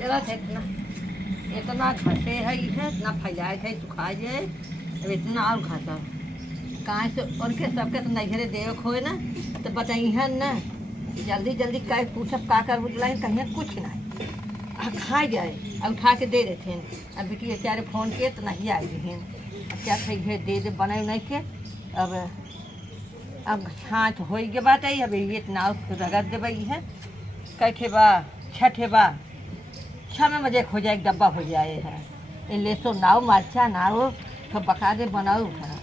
चला थे इतना इतना घसे है इतना फैलाए थे सुखा जाए अब इतना और घसा कहाँ से उनके सबके तो नैहरे देवे खोए ना तो बताइहन ना जल्दी जल्दी कह पूछब का कर बुझलाई कहीं कुछ नहीं खा जाए अब उठा के दे देते हैं अब बेटी बेचारे फ़ोन किए तो नहीं आई रही अब क्या थे दे दे बनाए नहीं के अब हाथ हो गए बात आई अब ये इतना रगड़ देवे है कैठे बा छठे बा 6 में मजे हो जाए एक डब्बा हो जाए है इन ले सो नाव मरचा नाव सब बका दे बनाऊ है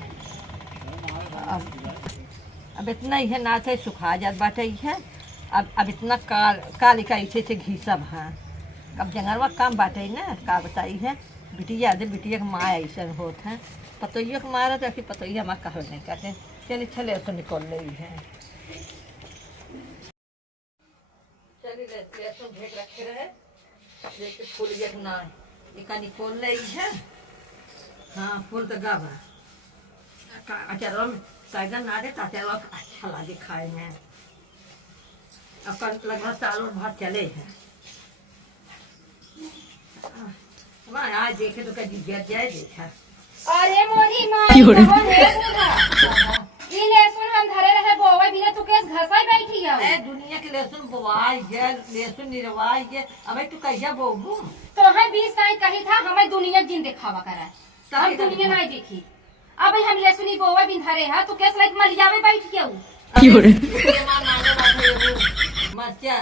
अब इतना ही है ना थे सुखा जात बाटे है अब इतना काली का इसे से घीसब है अब जंगलवा काम बाटे ना का बताई है बिटिया दे बिटिया के माँ ऐसा होत है पतोइया के मारा तो पतोइया माँ कहो नहीं कहते चलिए चले तो निकल रही है चलिए लहसुन ढेक रखे रहे देखते फूल जट ना एक निकल रही है हाँ फूल तो गावा अचार साइडन ना दे अचार अच्छा लगे खाए में अब लगभग सालों भर चले हैं आज देखे तो कभी गिर जाए देखा अरे मोरी माँ ई लहसुन हम धरे रहे बोवे बिना तू केस घसाई बैठी है ए दुनिया के लहसुन बोवाई है लहसुन निरवाई है अबे तू कहिया बोबू तो है 20 नहीं कही था हमें दुनिया जिन दिखावा करा हम दुनिया नहीं देखी अब हम लहसुन बोवे बिन धरे है तू केस लाइक मलियावे बैठ गया मरचा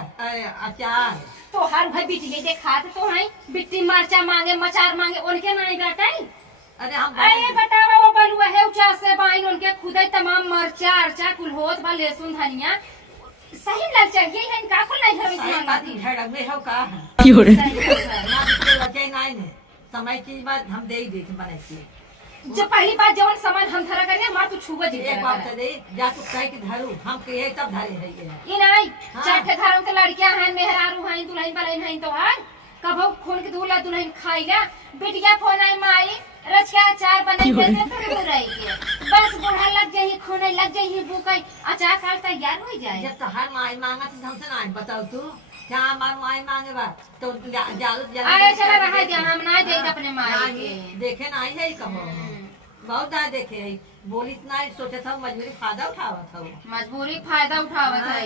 अचार तो हर भाई बिटिया देखा तो है बिट्टी मरचा मांगे मचार मांगे उनके नहीं बेटाई अरे हम अरे बतावा वो बलुआ है उचा से बाइन उनके खुदे तमाम मरचा अर्चा कुल होत बा लहसुन धनिया सही लग चाहिए है का कुल नहीं है इसमें बात है में हो का है ना बचे नहीं ने समय चीज बात हम दे ही देते बने छी जब पहली बार जवन सामान हम धरा करिए मार तू छुबा जी एक बात दे जा तू कह के धरू हम के ये तब धरे है ये नहीं चाटे घरों के लड़कियां हैं मेहरारू हैं दुल्हन बलैन हैं तो हां कबो खून के दूल्हा दुल्हन खाईला बिटिया फोन आई माई रचिया अचार बनाई देते तो रही है बस बूढ़ा लग जाई खूने लग जाई भूखई अचार काल तैयार हो जाए जब तो हर माई मांगा तो हमसे ना बताओ तू क्या हमार माई मांगे बा तो जालू अरे चला रहा है हम ना दे अपने माई के देखे ना आई है कहो बहुत ना देखे बोली इतना सोचे था मजबूरी फायदा उठावा था मजबूरी फायदा उठावा था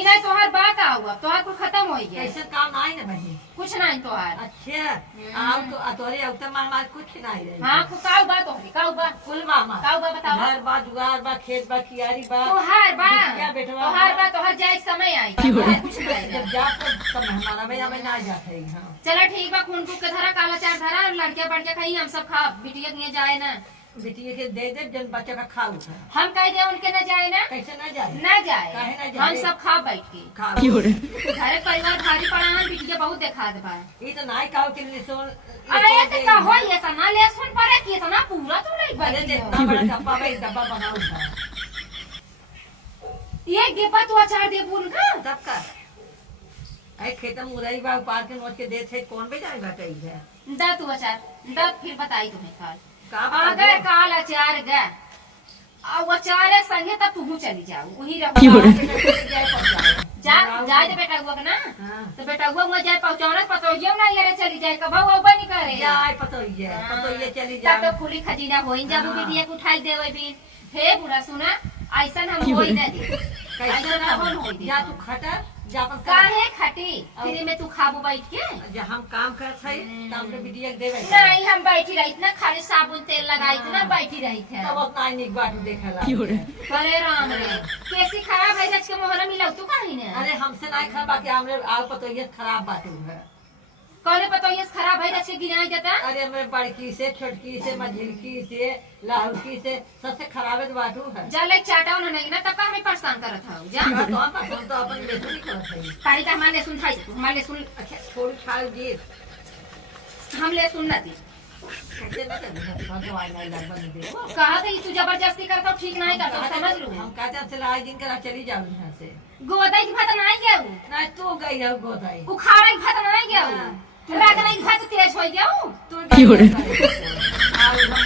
इना तोहार बात आउआ तोहार कुल खत्म हो गया ऐसे काम आई ना बनी कुछ नहीं तोहार अच्छा आओ तो अतोरे अवतर मार कुछ नहीं रही हां काऊ बात होरी काऊ बात कुल मामा काऊ बात बताओ घर बा जुगार बा खेत बा कियारी बा तोहार बा क्या बेटवा तोहार बा तोहार जाए समय आई कुछ नहीं जब जा तो हमारा भैया मैं ना जाते ही हां चलो ठीक बा खून के धरा काला चार धरा लड़कियां बढ़िया खाई हम सब खा बिटिया के जाए ना बिटिया के दे दे जन बच्चा का खा उठा हम कह दे उनके न जाए ना कैसे ना जाए ना जाए काहे ना जाए हम सब खा बैठ के खा घरे परिवार भारी पड़ा है बिटिया बहुत देखा दे बा ये तो नहीं खाओ के लहसुन अरे तो का हो ये ना लहसुन परे के ना पूरा तो नहीं अरे बने जितना बड़ा डब्बा भाई डब्बा बनाओ था ये गेपा तो अचार दे बुन का तब का आई खेतम मुरई बा पार के नोच के दे थे कौन बेचारी बताई है दा तू अचार दा फिर बताई तुम्हें काल का अगर काल अचार गा और अचार संगे तब तू चली जाओ वही रहो जा जाए दे बेटा हुआ ना तो बेटा हुआ जाए पहुंचाना पतोइए ना ये चली जाए कब वो बनी करे जाए पतोइए चली जाए तब तो खुली खजीना होई जब बिटिया को उठाई देवे भी हे बुरा सुना ऐसा हम होई ना दे कैसे ना हो जा तू खटा जापन काहे खटी फिर में तू खाबू बैठ के जब हम काम करत है काम के बिटिया के देवे नहीं हम बैठी रही ना खाली साबुन तेल लगाई ना बैठी रही थे तब उतना निक बात देखला अरे राम रे कैसी खराब है रच के मोहरा मिला तू काहे ने अरे हमसे नहीं खा बाकी हमरे आल पतोइए खराब बात है कौन पता ये खराब है रच के गिनाई देता अरे मैं बड़की से छोटकी से मझिलकी से लाहुकी से सबसे खराब बाटू है जले चाटा उन्हें नहीं ना तब का हमें परेशान करत हूं जा तो हम पसंद तो अपन लेसुन ही करत है काहे का हमारे सुन खाई हमारे सुन अच्छा थोड़ी खा दी हम ले सुन ना दी कहा था तू जबरदस्ती करता ठीक नहीं करता समझ लू हम कहते हैं चला दिन करा चली जाओ यहाँ से गोदाई की भात नहीं गया नहीं तू गई रहो गोदाई उखाड़ा की भात नहीं गया रागना की भात तेज हो गया तू हम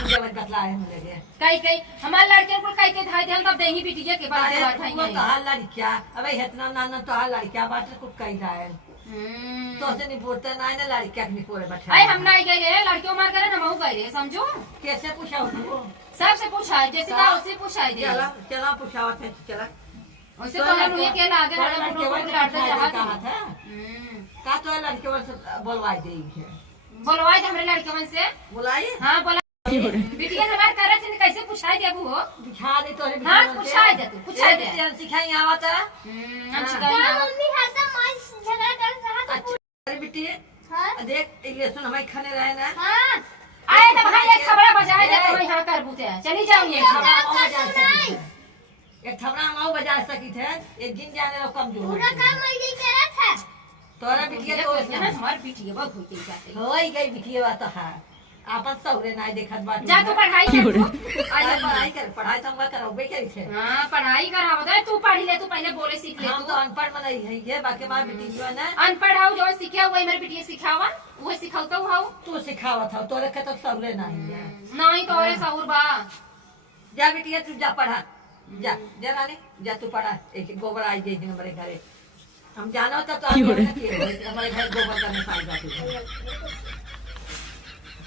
जब बतलाए मुझे कई कई हमारे लड़के को कई कई धाई दे तब देही बिटिया के बाद वो तो हाल लड़किया अबे इतना नाना तो हाल लड़किया बात कुछ कही जाए तो से नहीं बोलते ना ना लड़कियां नहीं पोरे बैठा अरे हम नहीं गए रे लड़कियों मार करे ना महू गए रे समझो कैसे पूछा वो सबसे पूछा जैसे का उससे पूछा दे चला चला पूछा थे चला वैसे तो हम ये के लागे लड़के बुढ़ो को लड़ते जहां कहा था का तो लड़के वाले बोलवाई दी है बोलवाई हमरे लड़के से बुलाई हां बोला बिटिया हमार करे से कैसे पूछाई देबू हो दिखा दे तो हां पूछाई दे तू पूछाई दे तेल सिखाई आवत है हम सिखाई ना मम्मी हरदम मां झगड़ा कर रहा था अरे बेटी हां देख ये सुन हमें खाने रहे ना हां आए तो भाई एक खबरा बजाए दे तो यहां कर बुते चली जाऊंगी एक थबड़ा माऊ बजा सकी थे एक दिन जाने रो कम जो पूरा काम मैं करा था तोरा बिटिया तो ना हमार बिटिया बहुत होती जाती होई गई बिटिया बात है आपन सौरे ना देखत बात जा तू पढ़ाई कर तू पढ़ाई तो मैं करबे करी छे हां पढ़ाई कराव दे तू पढ़ ले तू पहले बोले सीख ले हम तू तो अनपढ़ मनई है ये बाकी मां बेटी जो है ना अनपढ़ हो जो सीखा वही मेरी बिटिया सिखावा वो सिखावतो हो तू सिखावत हो तोरे के तो सौरे नहीं है नहीं तो और सौर बा जा बिटिया तू जा पढ़ा जा जा रानी जा तू पढ़ा एक गोबर आई दे दिन हमारे घरे हम जानो तो हमारे घर गोबर का निकाल जाते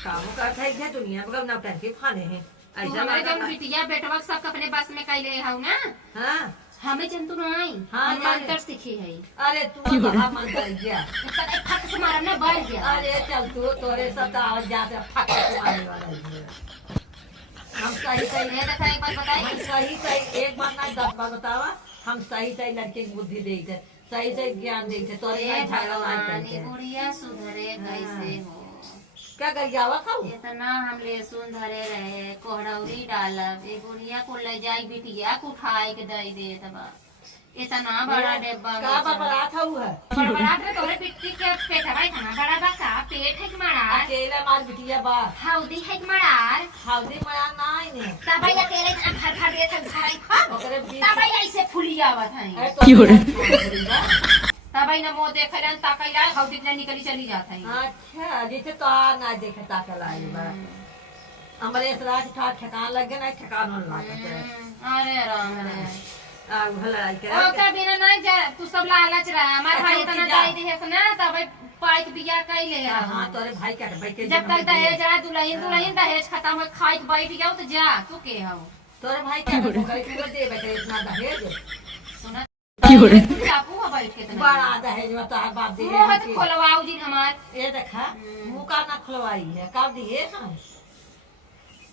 काम करता है दुनिया में ना पैसे खाने हैं तू हमारे जब बिटिया बेटवा सब अपने बस में कैले हाउ ना हाँ हमें जंतु नहीं हाँ, हम मंत्र सीखे है अरे तू कहाँ मंदिर गया फक से मारम ना बढ़ गया अरे चल तू तोरे सब आवाज जाते फक से मारने वाला है हम सही सही ये देखा एक बात बताई हम सही सही एक बार ना 10 बार बतावा हम सही सही लड़के की बुद्धि दे थे सही सही ज्ञान दे थे तोरे ये झगड़ा ना भगवान करते ये बुढ़िया सुधरे कैसे हो क्या कर जावा खाऊ इतना हम लहसुन धरे रहे कोहड़ौरी डालब ये बुढ़िया को ले जाई बिटिया को उठाए के दे दे तबा इतना बड़ा डिब्बा का बड़ा था वो है बड़बड़ाट रे तोरे पिट्टी के पेटवा इतना बड़ा बा का पेट है के मड़ार अकेले मार बिटिया बा हौदी है के मड़ार हल्दी मरा नहीं ने तबा अकेले इतना भर भर दे तक भाई खा ओकरे बीच तबा ऐसे फुली आवत है की हो रहा तबा न मो देखलन ताकैला हौदी न निकली चली जात है अच्छा जैसे तो आ ना देखे ताकल आई बा हमारे इस राज था ठिकाना लगे ना ठिकाना लागत है अरे राम रे आ भलाई के ओ का बिना नहीं जा तू सब लालच रहा हमार भाई इतना जाई दे है ना तब पाई के बिया कैले हां तोरे भाई का बैठे जब तक दहेज आ दुल्हन दहेज खत्म हो खाई के बैठ जाओ तो जा तू के हो तोरे भाई का बैठे दे बैठे इतना दहेज सुना की हो रहा चापू हो बैठ के तना बड़ा दहेज में तो बाप दे मुंह हाथ खोलवाओ जी हमार ये देखा मुंह का ना खुलवाई है कब दिए हम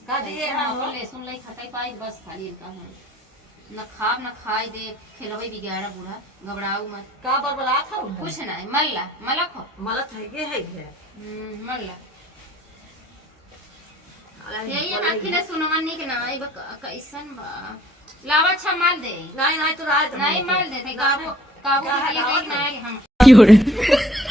का दिए हम ले सुन ले खटाई पाई बस खाली इनका है न खाब न खाई दे खिलवे बिगाड़ा बूढ़ा घबराऊ मत का बरबला था कुछ नहीं मल्ला मलक हो मलत है के है मल्ला यही आखी ने सुनवा नहीं के ना आई कैसन बा लावा अच्छा माल दे नहीं नहीं तो रात नहीं माल दे काबू काबू नहीं हम की हो रहा